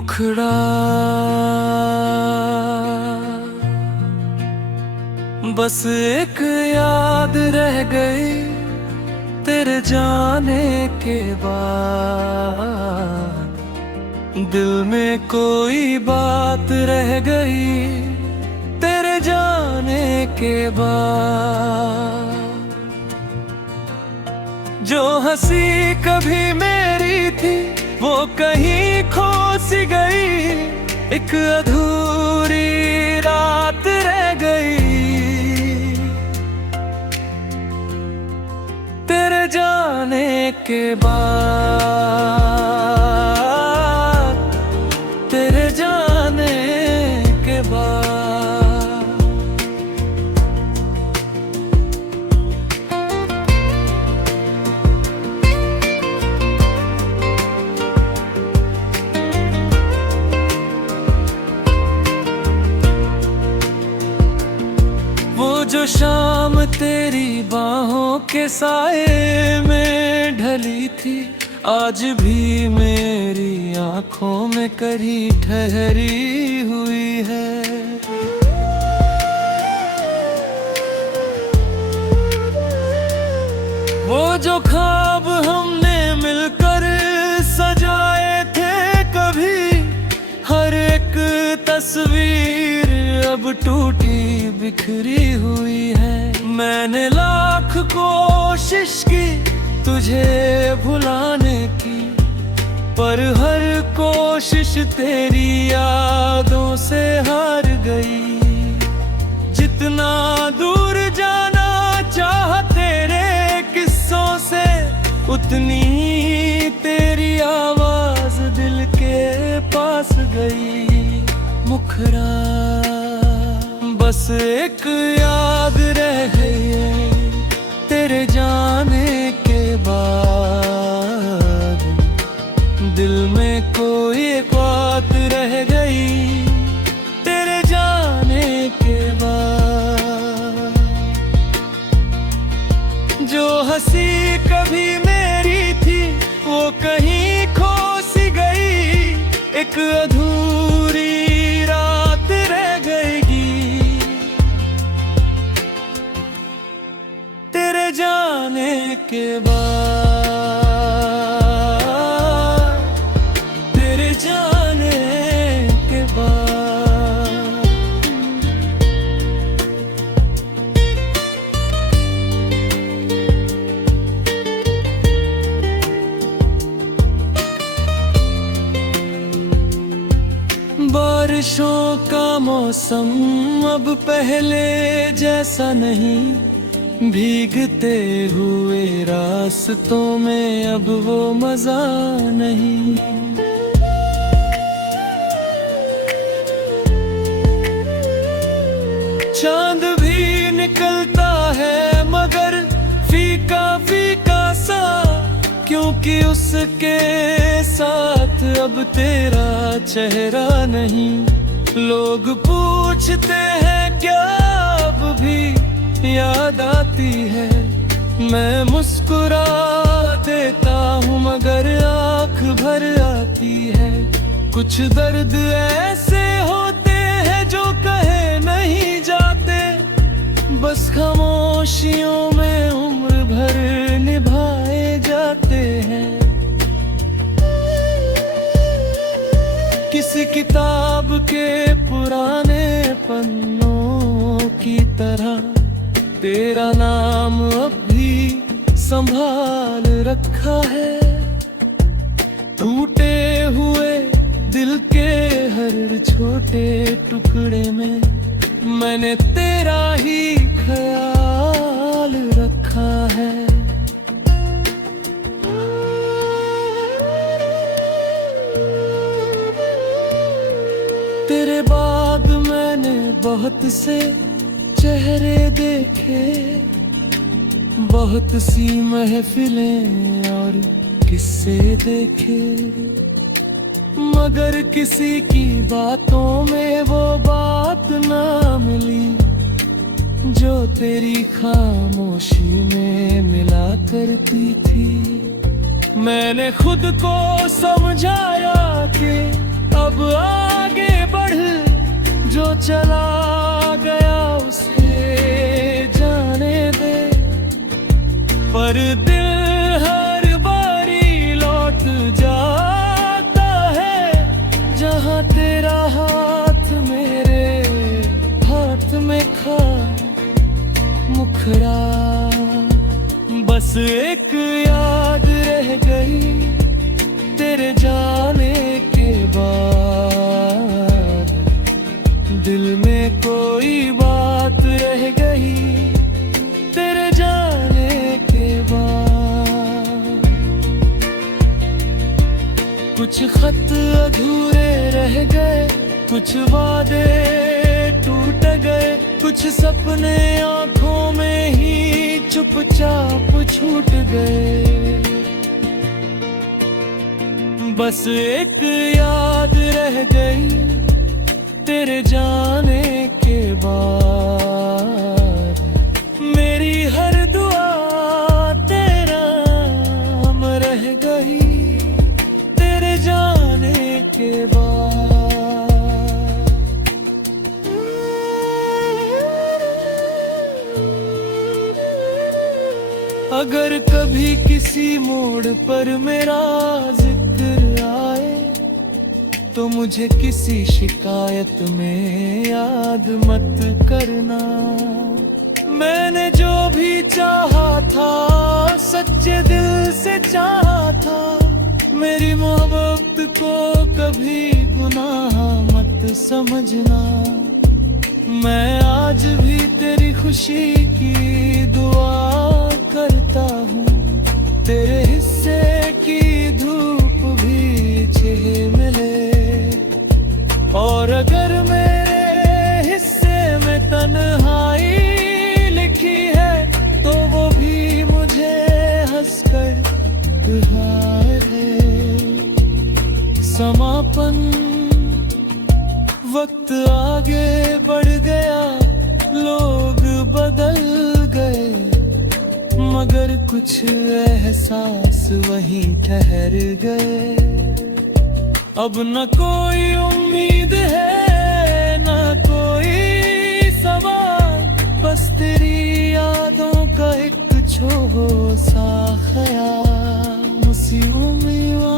मुखड़ा बस एक याद रह गई तेरे जाने के बाद। दिल में कोई बात रह गई तेरे जाने के बाद। जो हंसी कभी मेरी थी वो कहीं खो सी गई, एक अधूरी रात रह गई तेरे जाने के बाद, तेरे जाने के बाद। जो शाम तेरी बाहों के साए में ढली थी, आज भी मेरी आंखों में करी ठहरी हुई है। वो जो ख्वाब हमने मिलकर सजाए थे कभी, हर एक तस्वीर अब टूटी बिखरी हुई है। मैंने लाख कोशिश की तुझे भुलाने की, पर हर कोशिश तेरी यादों से हार गई। जितना दूर जाना चाह तेरे किस्सों से, उतनी ही तेरी आवाज दिल के पास गई। मुखड़ा बस एक याद रह गई तेरे जाने के बाद। दिल में कोई बात रह गई तेरे जाने के बाद। जो हंसी कभी मेरी थी वो कहीं खो सी गई, एक अधूरी रात रह गई तेरे जाने के बाद, तेरे जाने के बाद। बारिशों का मौसम अब पहले जैसा नहीं, भीगते हुए रास्तों में अब वो मजा नहीं। चांद भी निकलता है मगर फीका फीका सा, क्योंकि उसके साथ अब तेरा चेहरा नहीं। लोग पूछते हैं क्या अब भी याद आती है, मैं मुस्कुरा देता हूँ मगर आँख भर आती है। कुछ दर्द ऐसे होते हैं जो कहे नहीं जाते, बस खामोशियों में उम्र भर निभाए जाते हैं। किसी किताब के पुराने पन्नों की तरह तेरा नाम अब भी संभाल रखा है। टूटे हुए दिल के हर छोटे टुकड़े में मैंने तेरा ही ख्याल रखा है। तेरे बाद मैंने बहुत से चेहरे देखे, बहुत सी महफिलें और किस्से देखे, मगर किसी की बातों में वो बात ना मिली जो तेरी खामोशी में मिला करती थी। मैंने खुद को समझाया कि अब पर दिल हर बारी लौट जाता है जहां तेरा हाथ मेरे हाथ में खा मुखरा। बस एक याद रह गई तेरे जाने के बाद, दिल में कोई बात रह गई तेरे जाने के बाद। कुछ खत अधूरे रह गए, कुछ वादे टूट गए, कुछ सपने आंखों में ही चुपचाप छूट गए। बस एक याद रह गई तेरे जाने के बाद, मेरी हर दुआ तेरा नाम रह गई तेरे जाने के बाद। अगर कभी किसी मोड़ पर मेरा जिक्र आए तो मुझे किसी शिकायत में याद मत करना। मैंने जो भी चाहा था सच्चे दिल से चाहा था, मेरी मोहब्बत को कभी गुनाह मत समझना। मैं आज भी तेरी खुशी की दुआ करता हूँ, तेरे हिस्से की धूप भी छह मिले। और अगर मेरे हिस्से में तन्हाई लिखी है तो वो भी मुझे हंसकर कहा है। समापन वक्त आगे बढ़ गया, लोग बदल गए, मगर कुछ एहसास वहीं ठहर गए। अब न कोई उम्मीद है न कोई सवाल, बस तेरी यादों का एक छोटा सा ख्याल। उसी उम्मीद